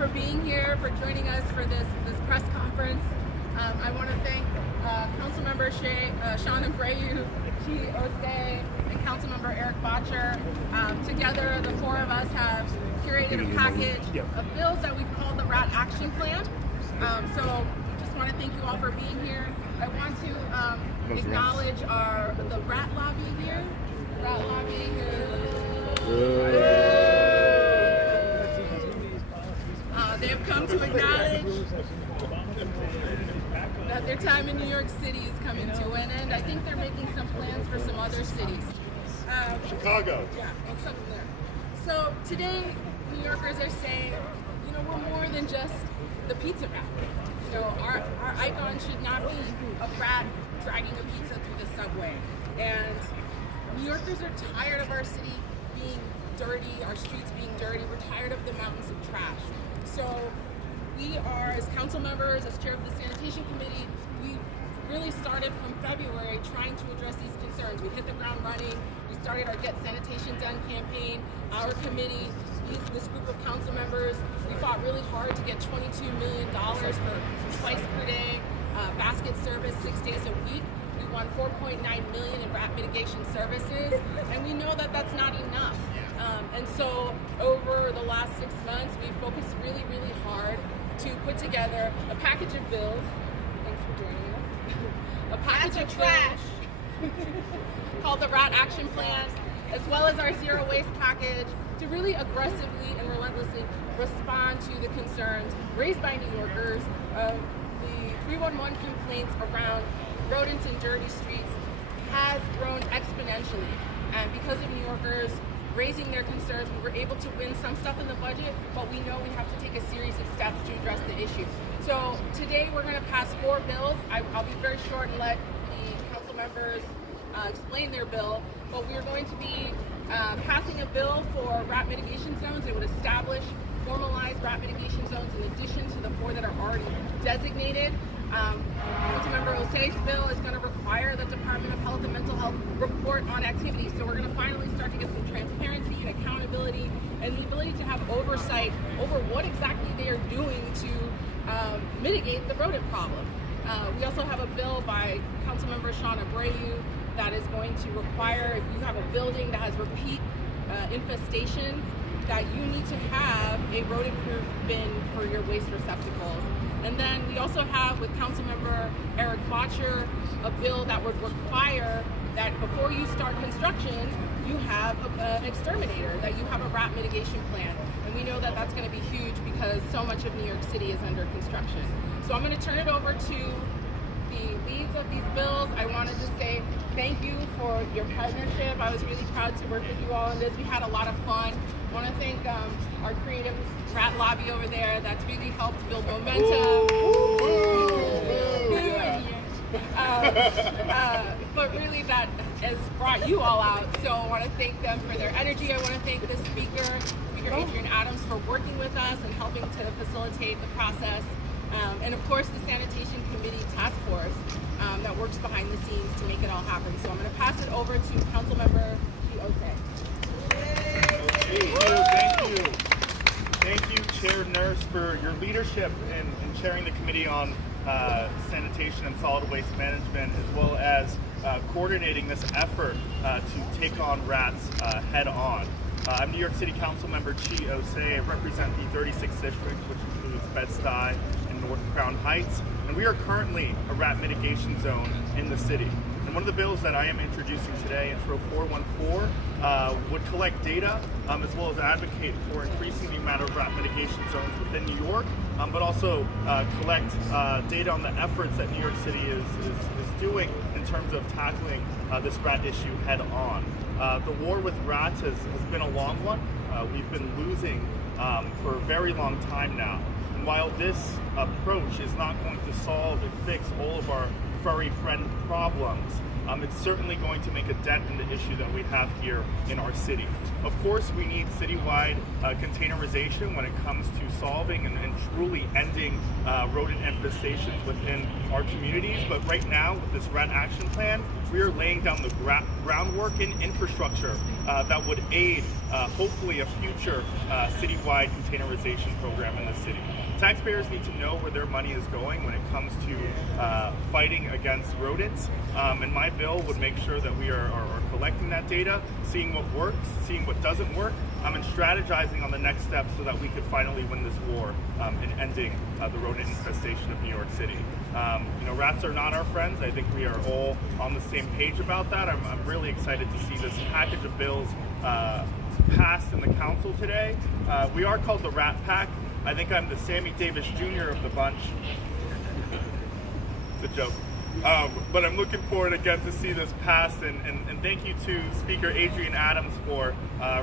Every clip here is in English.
for being here, for joining us for this press conference. I want to thank Councilmember Sean Abreu, Chi Osei, and Councilmember Eric Botcher. Together, the four of us have curated a package of bills that we've called the RAT Action Plan. So just want to thank you all for being here. I want to acknowledge the RAT lobby here. RAT lobby they have come to acknowledge that their time in New York City is coming to an end. I think they're making some plans for some other cities. Chicago. Yeah, and something there. So today, New Yorkers are saying, you know, we're more than just the pizza rat. You know, our icon should not be a rat dragging a pizza through the subway. And New Yorkers are tired of our city being dirty, our streets being dirty. We're tired of the mountains of trash. So we are, as council members, as chair of the sanitation committee, we really started from February trying to address these concerns. We hit the ground running. We started our Get Sanitation Done campaign. Our committee, this group of council members, we fought really hard to get $22 million for twice per day basket service 6 days a week. We won $4.9 million in rat mitigation services, and we know that that's not enough. And so over the last 6 months, we've focused really, really hard to put together a package of bills. Thanks for joining us. A package of trash called the RAT Action Plan, as well as our zero waste package, to really aggressively and relentlessly respond to the concerns raised by New Yorkers. The 311 complaints around rodents and dirty streets has grown exponentially. And because of New Yorkers raising their concerns, we were able to win some stuff in the budget, but we know we have to take a series of steps to address the issue. So today we're going to pass 4 bills. I'll be very short and let the council members explain their bill, but we're going to be passing a bill for rat mitigation zones. It would establish formalized rat mitigation zones in addition to the 4 that are already designated. Councilmember Osei's bill is going to require the Department of Health and Mental Health report on activities. So we're going to finally start to get some transparency and accountability and the ability to have oversight over what exactly they are doing to mitigate the rodent problem. We also have a bill by Councilmember Sean Abreu that is going to require, if you have a building that has repeat infestations, that you need to have a rodent-proof bin for your waste receptacles. And then we also have, with Councilmember Eric Botcher, a bill that would require that before you start construction, you have an exterminator, that you have a rat mitigation plan. And we know that that's going to be huge because so much of New York City is under construction. So I'm going to turn it over to the leads of these bills. I wanted to say thank you for your partnership. I was really proud to work with you all on this. We had a lot of fun. I want to thank our creative rat lobby over there that's really helped build momentum. But really that has brought you all out. So I want to thank them for their energy. I want to thank the Speaker Adrian Adams, for working with us and helping to facilitate the process. And of course the Sanitation Committee Task Force that works behind the scenes to make it all happen. So I'm going to pass it over to Councilmember Chi Osei. Thank you. Thank you, Chair Nurse, for your leadership in chairing the Committee on Sanitation and Solid Waste Management, as well as coordinating this effort to take on rats head on. I'm New York City Council Member Chi Osei. I represent the 36th District, which includes Bed-Stuy and North Crown Heights, and we are currently a rat mitigation zone in the city. And one of the bills that I am introducing today, Intro 414, would collect data as well as advocate for increasing the amount of rat mitigation zones within New York, but also collect data on the efforts that New York City is doing in terms of tackling this rat issue head on. The war with rats has been a long one. We've been losing for a very long time now. And while this approach is not going to solve and fix all of our furry friend problems, it's certainly going to make a dent in the issue that we have here in our city. Of course, we need citywide containerization when it comes to solving and truly ending rodent infestations within our communities. But right now, with this RAT Action Plan, we are laying down the groundwork and infrastructure that would aid, hopefully, a future citywide containerization program in the city. Taxpayers need to know where their money is going when it comes to fighting against rodents, and my bill would make sure that we are collecting that data, seeing what works, seeing what doesn't work, and strategizing on the next steps so that we could finally win this war in ending the rodent infestation of New York City. Rats are not our friends. I think we are all on the same page about that. I'm really excited to see this package of bills passed in the council today. We are called the Rat Pack. I think I'm the Sammy Davis Jr. of the bunch. It's a joke. But I'm looking forward again to see this passed, and thank you to Speaker Adrienne Adams for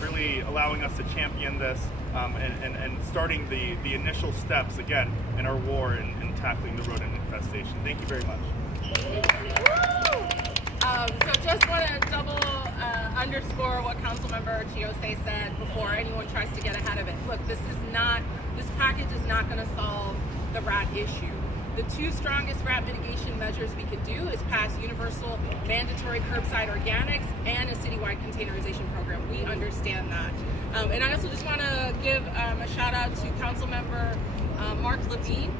really allowing us to champion this and starting the initial steps again in our war in tackling the rodent infestation. Thank you very much. So just want to double underscore what Councilmember Chiose said before anyone tries to get ahead of it. Look, this package is not going to solve the rat issue. The two strongest rat mitigation measures we could do is pass universal mandatory curbside organics and a citywide containerization program. We understand that. And I also just want to give a shout out to Councilmember Mark Levine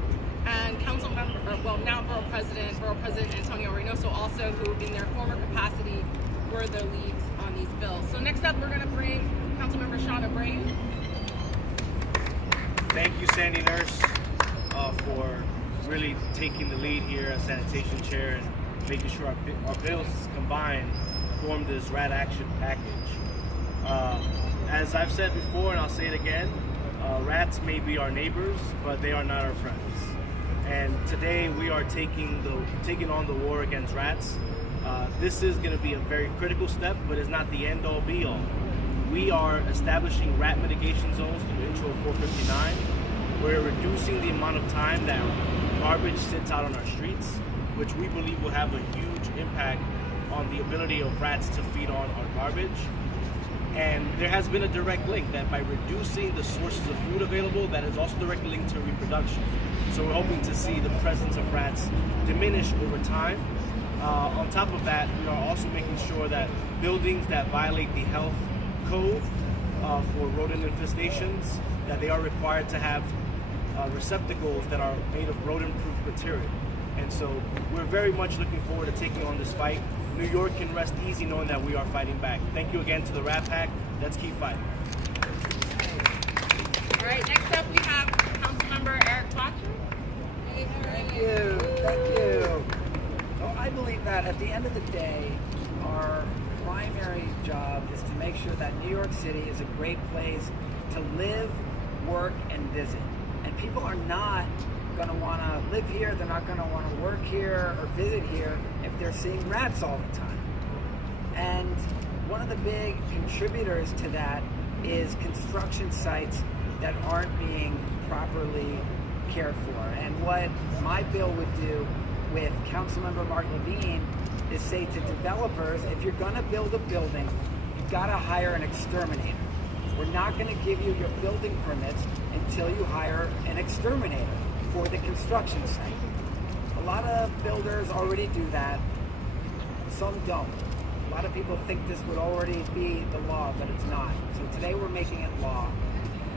and now Borough President Antonio Reynoso also, who in their former capacity were the leads on these bills. So next up, we're going to bring Councilmember Sean Abreu. Thank you, Sandy Nurse, for really taking the lead here as sanitation chair and making sure our bills combined form this rat action package. As I've said before, and I'll say it again, rats may be our neighbors, but they are not our friends. And today we are taking on the war against rats. This is going to be a very critical step, but it's not the end all be all. We are establishing rat mitigation zones through Intro 459. We're reducing the amount of time that garbage sits out on our streets, which we believe will have a huge impact on the ability of rats to feed on our garbage. And there has been a direct link that by reducing the sources of food available, that is also directly linked to reproduction. So we're hoping to see the presence of rats diminish over time. On top of that, we are also making sure that buildings that violate the health code for rodent infestations, that they are required to have receptacles that are made of rodent-proof material. And so we're very much looking forward to taking on this fight. New York can rest easy knowing that we are fighting back. Thank you again to the Rat Pack. Let's keep fighting. All right, next up we have Councilmember Eric Blatcher. Thank you. So I believe that at the end of the day, our primary job is to make sure that New York City is a great place to live, work, and visit. And people are not going to want to live here, they're not going to want to work here or visit here if they're seeing rats all the time. And one of the big contributors to that is construction sites that aren't being properly cared for. And what my bill would do with Councilmember Mark Levine is say to developers, if you're going to build a building, you've got to hire an exterminator. We're not going to give you your building permits until you hire an exterminator for the construction site. A lot of builders already do that, some don't. A lot of people think this would already be the law, but it's not. So today we're making it law,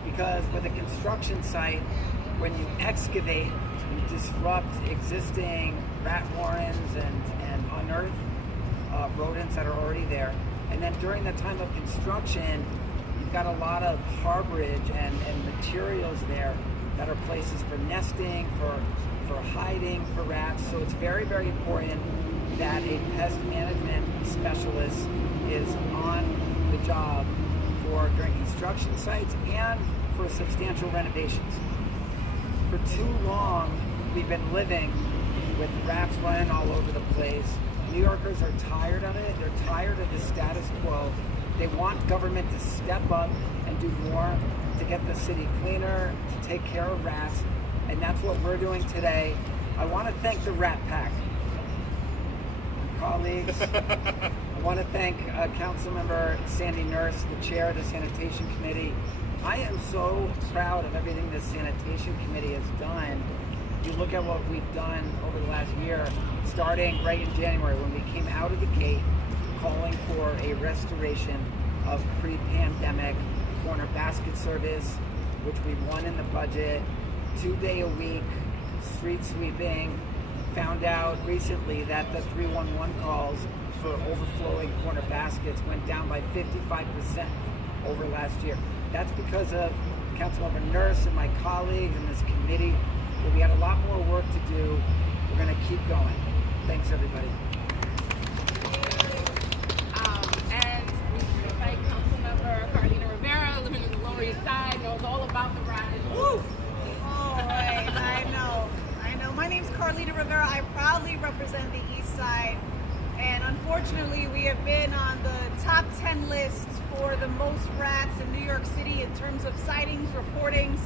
because with a construction site, when you excavate, you disrupt existing rat warrens and unearth rodents that are already there. And then during the time of construction, you've got a lot of harborage and materials there that are places for nesting, for hiding for rats. So it's very, very important that a pest management specialist is on the job during construction sites and for substantial renovations. For too long, we've been living with rats running all over the place. New Yorkers are tired of it. They're tired of the status quo. They want government to step up and do more to get the city cleaner, to take care of rats, and that's what we're doing today. I want to thank the Rat Pack, colleagues. I want to thank Councilmember Sandy Nurse, the chair of the Sanitation Committee. I am so proud of everything the Sanitation Committee has done you look at what we've done over the last year, starting right in January when we came out of the gate calling for a restoration of pre-pandemic corner basket service, which we won in the budget, 2-day-a-week street sweeping. Found out recently that the 311 calls for overflowing corner baskets went down by 55% over last year. That's because of Councilmember Nurse and my colleagues and this committee. But we had a lot more work to do. We're going to keep going. Thanks, everybody. And like Councilmember Carlina Rivera, living in the Lower East Side, knows all about the rat. Woo! All right, I know. My name's Carlina Rivera. I proudly represent the East Side. And unfortunately, we have been on the top 10 list for the most rats in New York City in terms of sightings, reportings,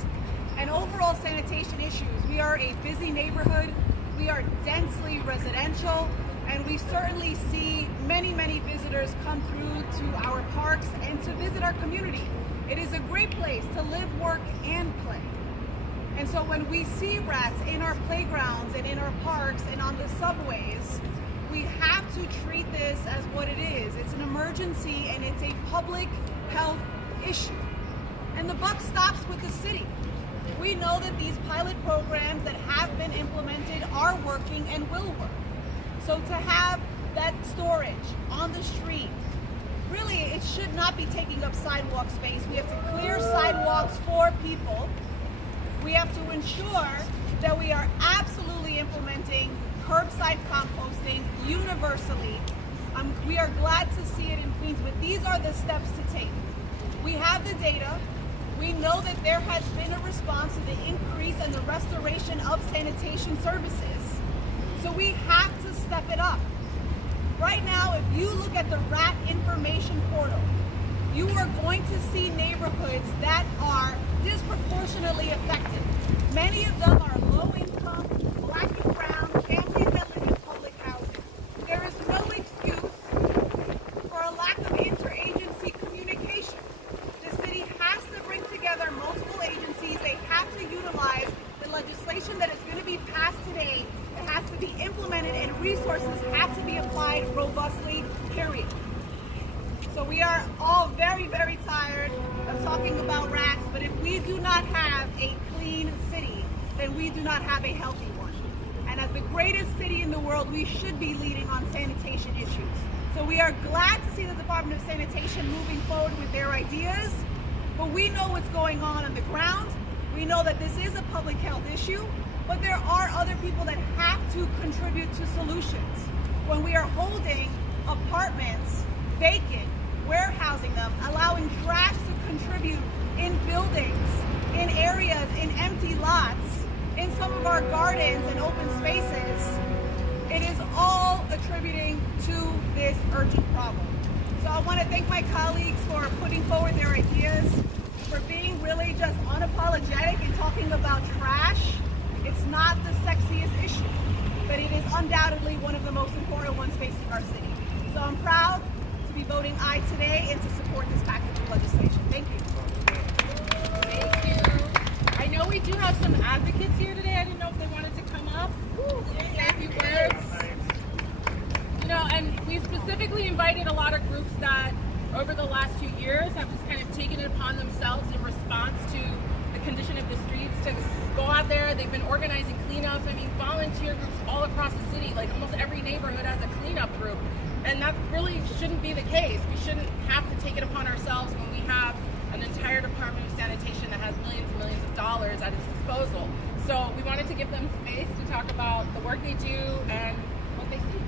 and overall sanitation issues. We are a busy neighborhood. We are densely residential, and we certainly see many, many visitors come through to our parks and to visit our community. It is a great place to live, work, and play. And so when we see rats in our playgrounds and in our parks and on the subways, we have to treat this as what it is. It's an emergency and it's a public health issue. And the buck stops with the city. We know that these pilot programs that have been implemented are working and will work. So to have that storage on the street, really it should not be taking up sidewalk space. We have to clear sidewalks for people. We have to ensure that we are absolutely implementing curbside composting universally. We are glad to see it in Queens, but these are the steps to take. We have the data. We know that there has been a response to the increase and the restoration of sanitation services. So we have to step it up. Right now, if you look at the rat information portal, you are going to see neighborhoods that are disproportionately affected. Many of them are low income, black and brown, families that live in public housing. There is no excuse for a lack of interagency communication. The city has to bring together multiple agencies. They have to utilize the legislation that is going to be passed today. It has to be implemented and resources have to be applied robustly, period. So we are all very, very tired of talking about rats, but if we do not have a clean city, then we do not have a healthy one. And as the greatest city in the world, we should be leading on sanitation issues. So we are glad to see the Department of Sanitation moving forward with their ideas, but we know what's going on the ground. We know that this is a public health issue, but there are other people that have to contribute to solutions. When we are holding apartments vacant, warehousing them, allowing trash to contribute in buildings, in areas, in empty lots, in some of our gardens and open spaces, it is all attributing to this urgent problem. So I want to thank my colleagues for putting forward their ideas, for being really just unapologetic in talking about trash. It's not the sexiest issue, but it is undoubtedly one of the most important ones facing our city. So I'm proud to be voting aye today and to support this package of legislation. Thank you. Thank you. I know we do have some advocates here today. I didn't know if they wanted to come up, say a few words. You know, and we specifically invited a lot of groups that over the last 2 years have just kind of taken it upon themselves in response to the condition of the streets to go out there. They've been organizing cleanups. I mean, volunteer groups all across the city, like almost every neighborhood has a cleanup group. And that really shouldn't be the case. We shouldn't have to take it upon ourselves when we have an entire Department of Sanitation that has millions and millions of dollars at its disposal. So we wanted to give them space to talk about the work they do and what they see.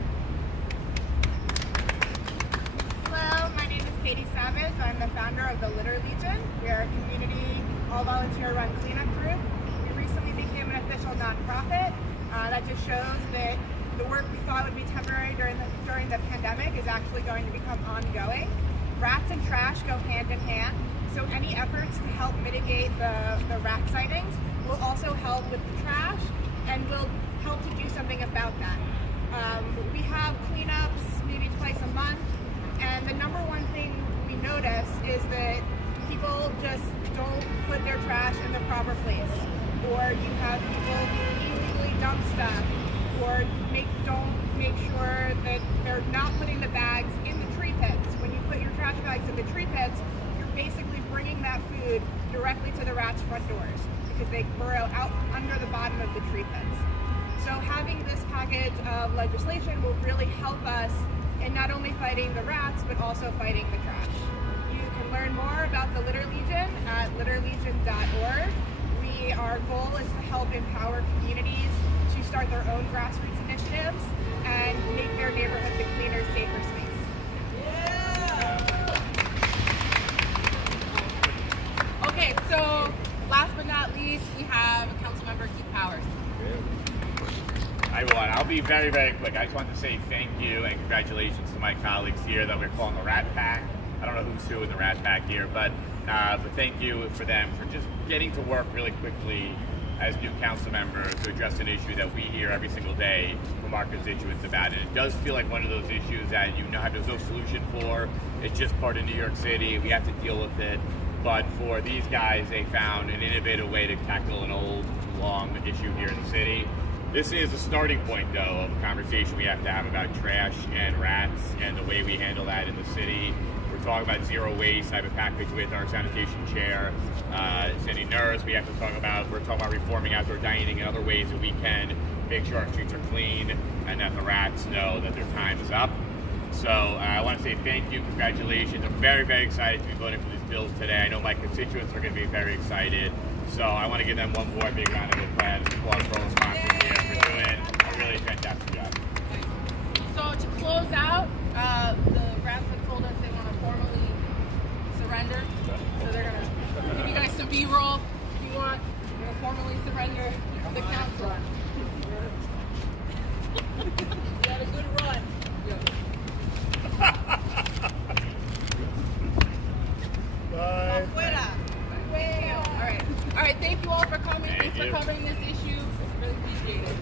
Hello, my name is Katie Savage. I'm the founder of the Litter Legion. We are a community, all-volunteer-run cleanup group. We recently became an official nonprofit. That just shows that the work we thought would be temporary during the pandemic is actually going to become ongoing. Rats and trash go hand in hand, so any efforts to help mitigate the rat sightings will also help with the trash and will help to do something about that. We have cleanups maybe twice a month, and the number one thing we notice is that people just don't put their trash in the proper place, or you have people illegally dump stuff or don't make sure that they're not putting the bags in the tree pits. When you put your trash bags in the tree pits, you're basically bringing that food directly to the rats' front doors because they burrow out under the bottom of the tree pits. So having this package of legislation will really help us in not only fighting the rats, but also fighting the trash. You can learn more about the Litter Legion at litterlegion.org. Our goal is to help empower communities to start their own grassroots initiatives and make their neighborhoods a cleaner, safer space. Okay, so last but not least, we have Councilmember Keith Powers. I will. I'll be very, very quick. I just want to say thank you and congratulations to my colleagues here that we're calling the Rat Pack. I don't know who's who in the Rat Pack here, but thank you for them for just getting to work really quickly as new council members to address an issue that we hear every single day from our constituents about. And it does feel like one of those issues that there's no solution for. It's just part of New York City. We have to deal with it. But for these guys, they found an innovative way to tackle an old, long issue here in the city. This is a starting point, though, of a conversation we have to have about trash and rats and the way we handle that in the city. We're talking about zero waste. I have a package with our sanitation chair, Cindy Nurse. We're talking about reforming outdoor dining and other ways that we can make sure our streets are clean and that the rats know that their time is up. So I want to say thank you, congratulations. I'm very, very excited to be voting for these bills today. I know my constituents are going to be very excited. So I want to give them one more big round of applause for all the sponsors here for doing a really fantastic job. So to close out, the rats have told us they want to formally surrender. So they're going to give you guys some B-roll if you want. They're going to formally surrender the council. You had a good run. Bye. All right, thank you all for coming. Thanks for covering this issue. Really appreciate it.